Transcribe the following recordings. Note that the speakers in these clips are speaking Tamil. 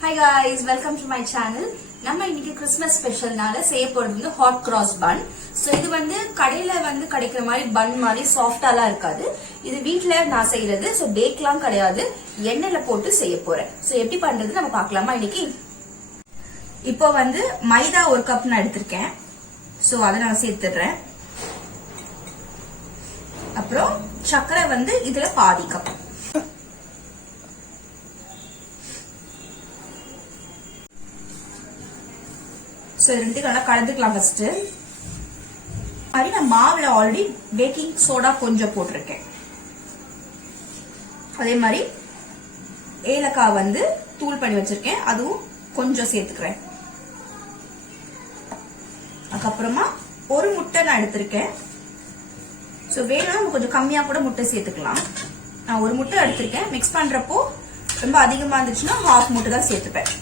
Hi guys, welcome to my channel. நம்ம இன்னைக்கு கிறிஸ்மஸ் ஸ்பெஷல்னால செய்ய போறது வந்து ஹாட் கிராஸ் பன். சோ இது வந்து கடையில வந்து கிடைக்கிற மாதிரி பன் மாதிரி சாஃப்டாலாம் இருக்காது. இது வீட்ல நான் செய்யறது. சோ பேக்லாம் கிடையாது. எண்ணெயில போட்டு செய்ய போறேன். சோ எப்படி பண்றது நம்ம பார்க்கலாமா இன்னைக்கு? இப்போ வந்து மைதா 1 கப் நான் எடுத்திருக்கேன். சோ அதை நான் சேர்த்துடுறேன். அப்புறம் சர்க்கரை வந்து இதுல பாதி கப். சோ ரெண்டு நல்லா கலந்துக்கலாம் ஃபர்ஸ்ட். மாதிரி நான் மாவுல ஆல்ரெடி பேக்கிங் சோடா கொஞ்சம் போட்டிருக்கேன். அதே மாதிரி ஏலக்காய் வந்து தூள் பண்ணி வச்சிருக்கேன், அதுவும் கொஞ்சம் சேர்த்துக்கிறேன். அதுக்கப்புறமா ஒரு முட்டை நான் எடுத்திருக்கேன். சோ வேணும்னா நம்ம கொஞ்சம் கம்மியா கூட முட்டை சேர்த்துக்கலாம். நான் ஒரு முட்டை எடுத்திருக்கேன். மிக்ஸ் பண்றப்போ ரொம்ப அதிகமா இருந்துச்சுன்னா ஹாஃப் முட்டை தான் சேர்த்துப்பேன்.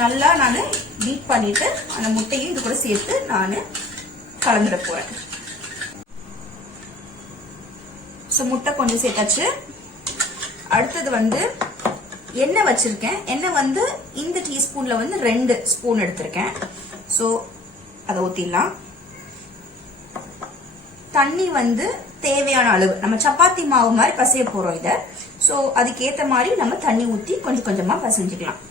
நல்லா நான் பீட் பண்ணிட்டு அந்த முட்டையும் இது கூட சேர்த்து நான் கலந்துட போறேன். முட்டை கொஞ்சம் சேர்த்தாச்சு. அடுத்தது வந்து எண்ணெய் வச்சிருக்கேன். எண்ணெய் வந்து இந்த டீஸ்பூன்ல வந்து 2 ஸ்பூன் எடுத்திருக்கேன். சோ அதை ஊத்திடலாம். தண்ணி வந்து தேவையான அளவு, நம்ம சப்பாத்தி மாவு மாதிரி பசைய போறோம் இத. சோ அதுக்கேத்த மாதிரி நம்ம தண்ணி ஊத்தி கொஞ்சம் கொஞ்சமா பசைஞ்சுக்கலாம்.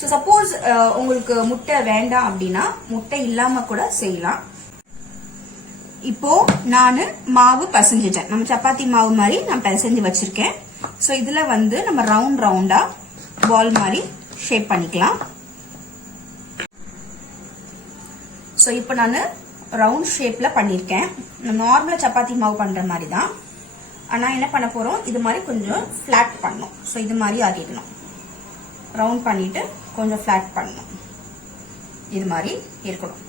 சோ சப்போஸ் உங்களுக்கு முட்டை வேண்டாம் அப்படின்னா முட்டை இல்லாம கூட செய்யலாம். இப்போ நான் மாவு பசைஞ்சிட்டேன். நம்ம சப்பாத்தி மாவு மாதிரி நான் பசைஞ்சு வச்சிருக்கேன். சோ இதுல வந்து நம்ம ரவுண்ட் ரவுண்டா பால் மாதிரி ஷேப் பண்ணிக்கலாம். சோ இப்போ நான் ரவுண்ட் ஷேப்ல பண்ணிருக்கேன். நார்மலா சப்பாத்தி மாவு பண்ற மாதிரி தான். ஆனா என்ன பண்ண போறோம், இது மாதிரி கொஞ்சம் பிளாட் பண்ணணும். சோ இது மாதிரி ஆகிடணும். ரவுண்ட் பண்ணிட்டு கொஞ்சம் பிளாட் பண்ணணும். இது மாதிரி இருக்கணும்.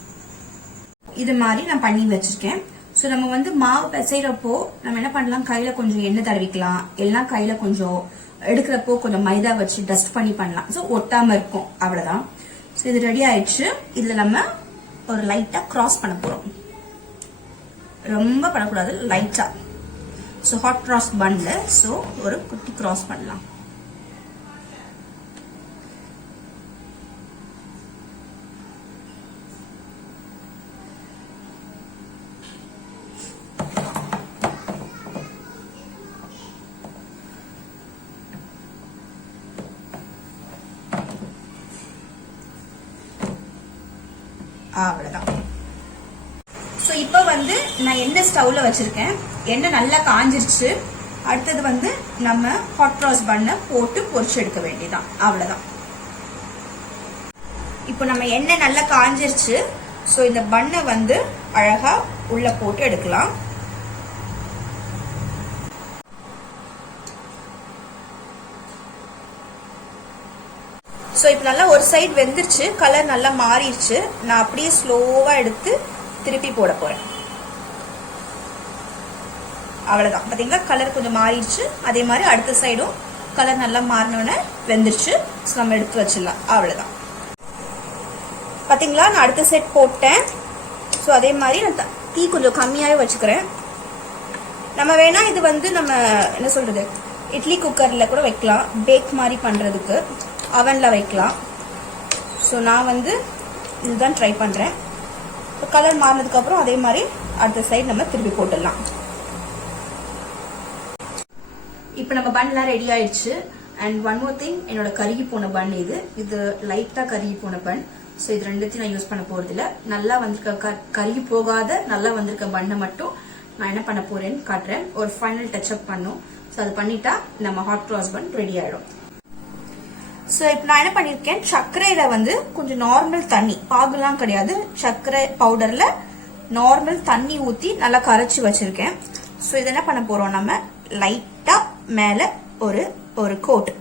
இது மாதிரி நான் பண்ணி வச்சிருக்கேன். சோ நம்ம வந்து மாவு பிசைறப்போ நம்ம என்ன பண்ணலாம், கையில கொஞ்சம் எண்ணெய் தடவிக்கலாம். எல்லாம் கையில கொஞ்சம் எடுக்கிறப்போ கொஞ்சம் மைதா வச்சு டஸ்ட் பண்ணி பண்ணலாம். சோ ஒட்டாம இருக்கும். அவ்வளவுதான். சோ இது ரெடி ஆயிடுச்சு. இதுல நம்ம ஒரு லைட்டா கிராஸ் பண்ண போறோம். ரொம்ப பண்ணக்கூடாது, லைட்டா. சோ ஹாட் கிராஸ் பன்ல சோ ஒரு குட்டி கிராஸ் பண்ணலாம். அவ்வளவுதான். சோ இப்போ வந்து நான் எண்ணெய் ஸ்டவ்ல வச்சிருக்கேன். எண்ணெய் நல்லா காஞ்சிருச்சு. அடுத்தது வந்து நம்ம ஹாட் கிராஸ் பன்னை போட்டு பொரிச்சு எடுக்க வேண்டியதான். அவ்வளவுதான். இப்போ நம்ம எண்ணெய் நல்லா காஞ்சிருச்சு. சோ இந்த பன்னை வந்து அழகா உள்ள போட்டு எடுக்கலாம். சோ இப்போ நல்லா ஒரு சைடு வெந்துருச்சு, கலர் நல்லா மாறிடுச்சு. நான் அப்படியே ஸ்லோவா எடுத்து திருப்பி போட போறேன். அவ்வளவுதான். பாத்தீங்களா, கலர் கொஞ்சம் மாறிடுச்சு. அதே மாதிரி அடுத்த சைடும் கலர் நல்லா மாறினோன்னு வெந்துருச்சு. நம்ம எடுத்து வச்சிடலாம். அவ்வளவுதான். பாத்தீங்களா, நான் அடுத்த செட் போட்டேன். சோ அதே மாதிரி நான் தீ கொஞ்சம் கம்மியாவே வச்சுக்கிறேன். நம்ம வேணா இது வந்து நம்ம என்ன சொல்றது, இட்லி குக்கர்ல கூட வைக்கலாம். பேக் மாதிரி பண்றதுக்கு அவன்ல வைக்கலாம். ஸோ நான் வந்து இதுதான் ட்ரை பண்றேன். கலர் மாறினதுக்கு அப்புறம் அதே மாதிரி அடுத்த சைடு நம்ம திருப்பி போட்டுடலாம். இப்போ நம்ம பன்லாம் ரெடி ஆயிடுச்சு. அண்ட் ஒன் மோர் திங், என்னோட கருகி போன பன் இது லைட்டா கருகி போன பன். ஸோ இது ரெண்டுத்தையும் நான் யூஸ் பண்ண போறது இல்லை. நல்லா வந்திருக்க கருகி போகாத நல்லா வந்திருக்க பண்ணை மட்டும் நான் என்ன பண்ண போறேன்னு காட்டுறேன். ஒரு ஃபைனல் டச் அப் பண்ணும். ஸோ அது பண்ணிட்டா நம்ம ஹாட் கிராஸ் பன் ரெடி ஆயிடும். சோ இப்போ நான் என்ன பண்ணிருக்கேன், சர்க்கரையில வந்து கொஞ்சம் நார்மல் தண்ணி, பாகுலாம் கிடையாது, சர்க்கரை பவுடர்ல நார்மல் தண்ணி ஊத்தி நல்லா கரைச்சி வச்சிருக்கேன். சோ இதை என்ன பண்ண போறோம், நம்ம லைட்டா மேல ஒரு ஒரு கோட்,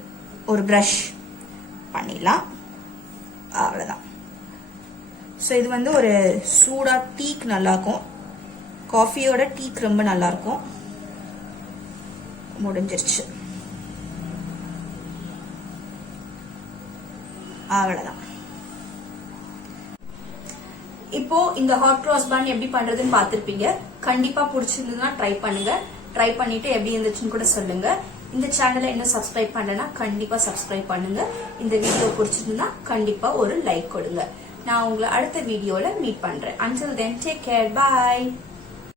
ஒரு பிரஷ் பண்ணிடலாம். அவ்வளவுதான். சோ இது வந்து ஒரு சூடா டீக்கு நல்லா இருக்கும். காஃபியோட டீக்கு ரொம்ப நல்லா இருக்கும். முடிஞ்சிருச்சு. அவ்வளவுதான். இப்போ இந்த ஹாட் கிராஸ் பன் எப்படி பண்றதுன்னு பாத்திருப்பீங்க. கண்டிப்பா பிடிச்சிருந்ததுன்னா ட்ரை பண்ணுங்க. ட்ரை பண்ணிட்டு எப்படி இருந்துச்சுன்னு கூட சொல்லுங்க. இந்த சேனலை இன்னும் சப்ஸ்கிரைப் பண்ணலனா கண்டிப்பா சப்ஸ்கிரைப் பண்ணுங்க. இந்த வீடியோ பிடிச்சிருந்தா கண்டிப்பா ஒரு லைக் கொடுங்க. நான் உங்களை அடுத்த வீடியோல மீட் பண்றேன். Until then, take care. Bye.